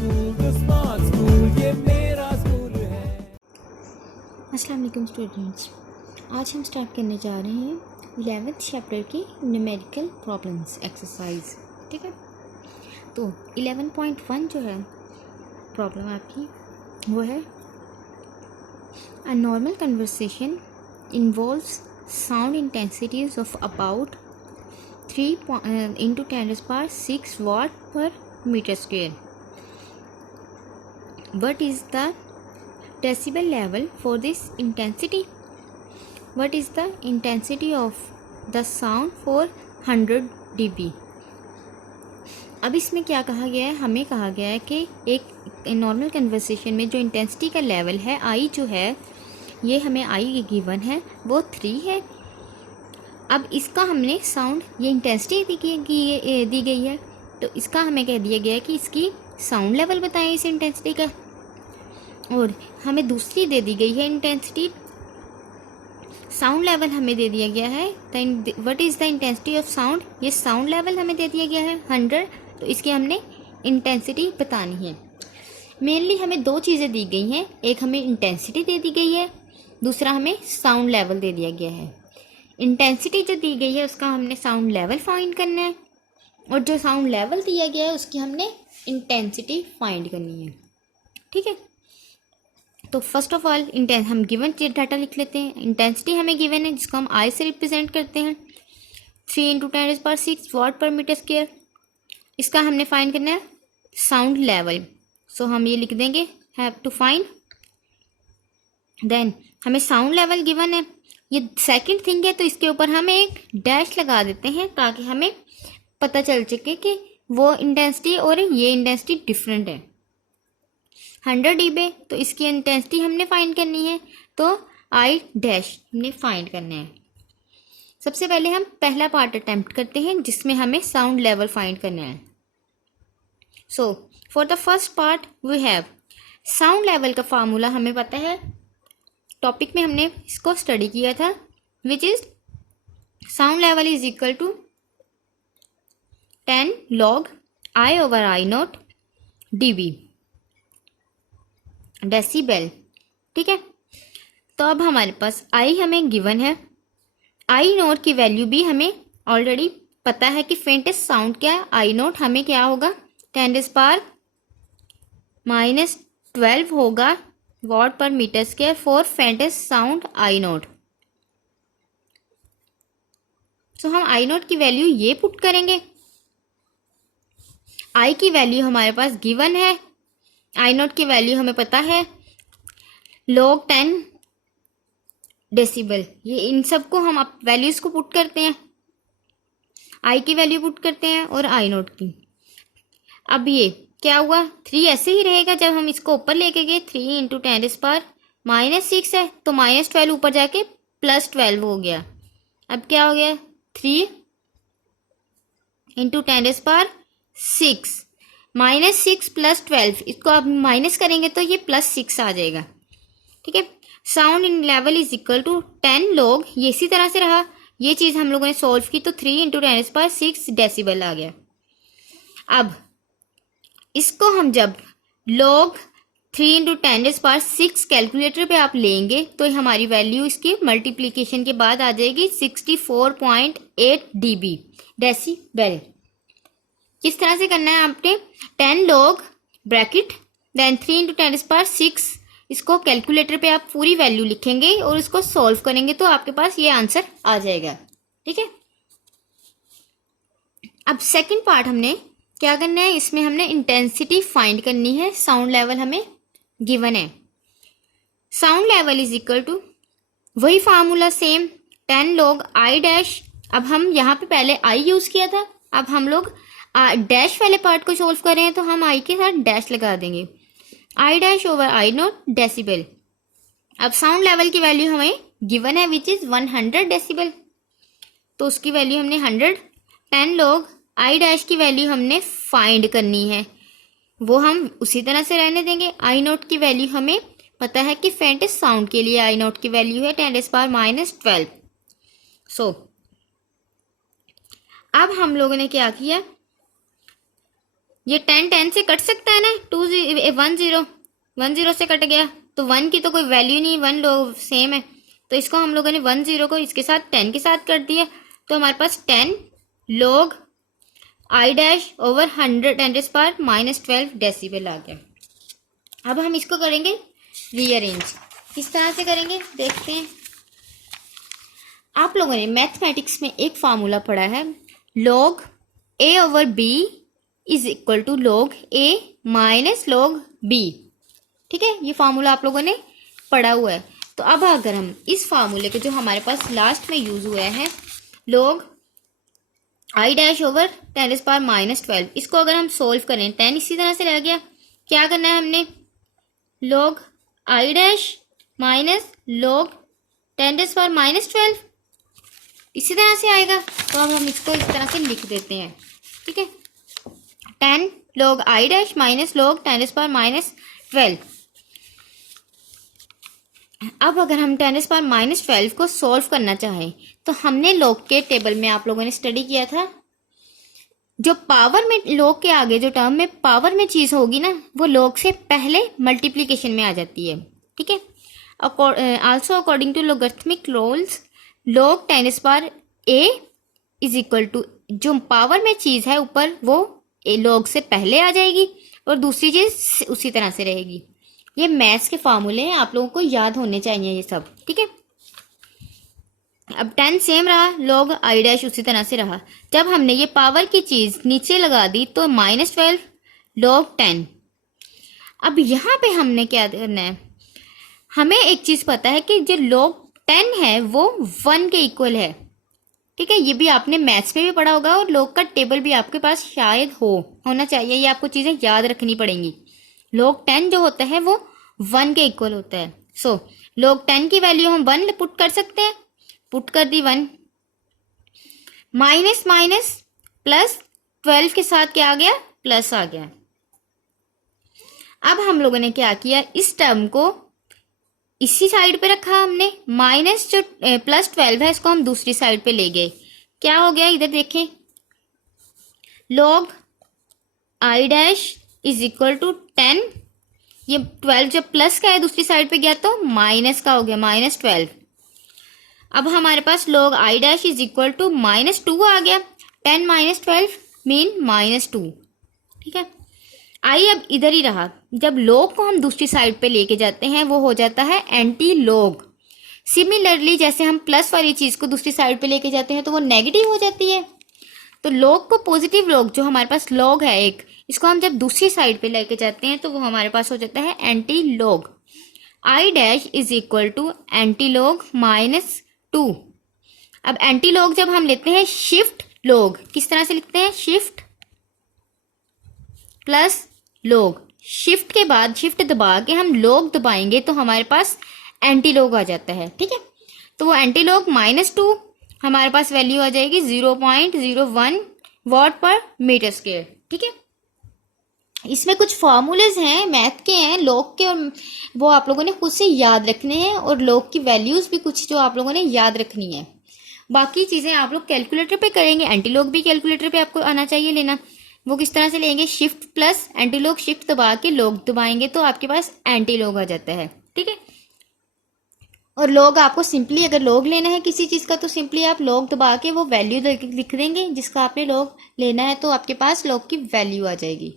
अस्सलाम वालेकुम स्टूडेंट्स, आज हम स्टार्ट करने जा रहे हैं 11th चैप्टर की न्यूमेरिकल प्रॉब्लम्स एक्सरसाइज। ठीक है, तो 11.1 जो है प्रॉब्लम आपकी वो है a normal conversation involves sound intensities of about 3 × 10⁶ watt per meter square. What is the decibel level for this intensity? What is the intensity of the sound for 100 dB? अब इसमें क्या कहा गया है, हमें कहा गया है कि एक नॉर्मल कन्वर्सेशन में जो इंटेंसिटी का लेवल है आई जो है, ये हमें आई गिवन है वो 3 है। अब इसका हमने साउंड, ये इंटेंसिटी दी गई है, तो इसका हमें कह दिया गया है कि इसकी साउंड लेवल बताएं इस इंटेंसिटी का, और हमें दूसरी दे दी गई है इंटेंसिटी, साउंड लेवल हमें दे दिया गया है। What is the intensity of sound, ये साउंड लेवल हमें दे दिया गया है 100, तो इसकी हमने इंटेंसिटी बतानी है। मेनली हमें 2 चीज़ें दी गई हैं, एक हमें इंटेंसिटी दे दी गई है, दूसरा हमें साउंड लेवल दे दिया गया है। इंटेंसिटी जो दी गई है उसका हमने साउंड लेवल फाइंड करना है, और जो साउंड लेवल दिया गया है उसकी हमने इंटेंसिटी फाइंड करनी है। ठीक है, तो फर्स्ट ऑफ ऑल हम गिवन डाटा लिख लेते हैं। इंटेंसिटी हमें गिवन है जिसको हम आई से रिप्रेजेंट करते हैं, 3 × 10⁶ watt per meter square। इसका हमने फाइंड करना है साउंड लेवल, सो हम ये लिख देंगे हैव टू फाइंड। देन हमें साउंड लेवल गिवन है, ये सेकंड थिंग है, तो इसके ऊपर हम एक डैश लगा देते हैं ताकि हमें पता चल सके कि वो इंटेंसिटी और ये इंटेंसिटी डिफरेंट है। 100 dB, तो इसकी इंटेंसिटी हमने फाइंड करनी है, तो आई डैश हमने फाइंड करना है। सबसे पहले हम पहला पार्ट अटेम्प्ट करते हैं जिसमें हमें साउंड लेवल फाइंड करना है। So for the first part we have sound level का फार्मूला हमें पता है, टॉपिक में हमने इसको स्टडी किया था, which is sound level is equal to 10 log I/I0 dB decibel. ठीक है, तो अब हमारे पास आई हमें गिवन है, आई नोट की वैल्यू भी हमें ऑलरेडी पता है कि फेंटेस्ट साउंड क्या है, आई नोट हमें क्या होगा 10⁻⁻12 होगा watt per metre square for faintest sound I naught. So हम आई नोट की वैल्यू ये पुट करेंगे, आई की वैल्यू हमारे पास गिवन है, आई नोट की वैल्यू हमें पता है log 10 डेसिबल। ये इन सबको हम अब वैल्यूज को पुट करते हैं, आई की वैल्यू पुट करते हैं और आई नोट की। अब ये क्या हुआ, 3 ऐसे ही रहेगा, जब हम इसको ऊपर लेके गए 3 × 10⁻⁻6 है, तो -12 ऊपर जाके +12 हो गया। अब क्या हो गया 3 × 10⁻6 -6 + 12, इसको आप माइनस करेंगे तो ये +6 आ जाएगा। ठीक है, sound in level is equal to 10 log, ये इसी तरह से रहा, ये चीज़ हम लोगों ने सॉल्व की तो 3 × 10⁻6 डेसिबल आ गया। अब इसको हम जब log 3 × 10⁻6 कैलकुलेटर पे आप लेंगे तो हमारी वैल्यू इसकी मल्टीप्लीकेशन के बाद आ जाएगी 64.8 dB डेसिबल। किस तरह से करना है, आपने 10 log ब्रैकेट देन 3 × 10⁻6, इसको कैलकुलेटर पे आप पूरी वैल्यू लिखेंगे और इसको सॉल्व करेंगे तो आपके पास ये आंसर आ जाएगा। ठीक है, अब सेकंड पार्ट हमने क्या करना है, इसमें हमने इंटेंसिटी फाइंड करनी है, साउंड लेवल हमें गिवन है। Sound level is equal to वही formula same 10 log I dash. अब हम यहाँ पे पहले आई यूज किया था, अब हम लोग डैश वाले पार्ट को सोल्व कर रहे हैं तो हम आई के साथ डैश लगा देंगे, I dash over I note decibel. अब साउंड लेवल की वैल्यू हमें गिवन है विच इज 100 डेसिबल, तो उसकी वैल्यू हमने 100, 10 log आई डैश की वैल्यू हमने फाइंड करनी है, वो हम उसी तरह से रहने देंगे। आई नोट की वैल्यू हमें पता है कि फेंटेस्ट साउंड के लिए आई नोट की वैल्यू है 10⁻⁻12। सो अब हम लोगों ने क्या किया, ये 10 से कट सकता है ना, 10 से कट गया तो 1 की तो कोई वैल्यू नहीं, 1 लोग सेम है, तो इसको हम लोगों ने 10 को इसके साथ 10 के साथ कर दिया, तो हमारे पास 10 log I dash over 100 10⁻⁻12 decibel आ गया। अब हम इसको करेंगे रीअरेंज, किस तरह से करेंगे देखते हैं। आप लोगों ने मैथमेटिक्स में एक फार्मूला पढ़ा है, log A over B is equal to log A minus log B, ठीक है, ये फार्मूला आप लोगों ने पढ़ा हुआ है। तो अब अगर हम इस फार्मूले को जो हमारे पास लास्ट में यूज हुआ है log I डैश ओवर 10⁻⁻12, इसको अगर हम सोल्व करें 10 इसी तरह से रह गया, क्या करना है हमने log I dash minus log 10⁻⁻12 इसी तरह से आएगा। तो अब हम इसको इस तरह से लिख देते हैं, ठीक है, 10 log I dash minus log 10⁻⁻12। अब अगर हम 10⁻⁻12 को सॉल्व करना चाहें तो हमने log के टेबल में आप लोगों ने स्टडी किया था, जो पावर में log के आगे जो टर्म में पावर में चीज़ होगी ना वो log से पहले मल्टीप्लिकेशन में आ जाती है, ठीक है। Also according to logarithmic rules log 10⁻A is equal to, जो पावर में चीज़ है ऊपर वो log से पहले आ जाएगी और दूसरी चीज़ उसी तरह से रहेगी। ये मैथ्स के फार्मूले हैं, आप लोगों को याद होने चाहिए ये सब, ठीक है। अब 10 सेम रहा, log I डैश उसी तरह से रहा। जब हमने ये पावर की चीज़ नीचे लगा दी तो -12 log 10। अब यहाँ पे हमने क्या करना है, हमें एक चीज़ पता है कि जो log 10 है वो 1 के इक्वल है, ठीक है, ये भी आपने मैथ्स में भी पढ़ा होगा और log का टेबल भी आपके पास शायद होना चाहिए, ये आपको चीज़ें याद रखनी पड़ेंगी। log 10 जो होता है वो 1 के इक्वल होता है। सो log 10 की वैल्यू हम 1 पुट कर सकते हैं, पुट कर दी 1, माइनस माइनस प्लस 12 के साथ क्या आ गया, प्लस आ गया। अब हम लोगों ने क्या किया, इस टर्म को इसी साइड पे रखा हमने, माइनस जो +12 है इसको हम दूसरी साइड पे ले गए, क्या हो गया इधर देखें, log I dash is equal to 10, ये 12 जब प्लस का है दूसरी साइड पे गया तो माइनस का हो गया, -12। अब हमारे पास log I dash is equal to -2 आ गया, 10 - 12 मीन -2, ठीक है। I अब इधर ही रहा, जब log को हम दूसरी साइड पे लेके जाते हैं वो हो जाता है एंटी log। सिमिलरली जैसे हम प्लस वाली चीज़ को दूसरी साइड पे लेके जाते हैं तो वो नेगेटिव हो जाती है, तो log को पॉजिटिव log जो हमारे पास log है एक, इसको हम जब दूसरी साइड पे लेके जाते हैं तो वो हमारे पास हो जाता है anti log। I dash is equal to anti log -2। अब एंटी log जब हम लेते हैं शिफ्ट log, किस तरह से लिखते हैं, शिफ्ट प्लस log, शिफ्ट के बाद शिफ्ट दबा के हम log दबाएंगे तो हमारे पास एंटी log आ जाता है, ठीक है। तो वो एंटी log -2 हमारे पास वैल्यू आ जाएगी 0.01 वॉट पर मीटर स्क्वायर, ठीक है। इसमें कुछ फॉर्मूलेज हैं मैथ के हैं, log के, और वो आप लोगों ने खुद से याद रखने हैं, और log की वैल्यूज भी कुछ जो आप लोगों ने याद रखनी है। बाकी चीज़ें आप लोग कैलकुलेटर पे करेंगे, एंटी log भी कैलकुलेटर पे आपको आना चाहिए लेना। वो किस तरह से लेंगे, shift plus anti log, shift दबा के log दबाएंगे तो आपके पास एंटी log आ जाता है, ठीक है। और log आपको सिंपली अगर log लेना है किसी चीज़ का तो सिंपली आप log दबा के वो वैल्यू लिख देंगे जिसका आपने log लेना है, तो आपके पास log की वैल्यू आ जाएगी।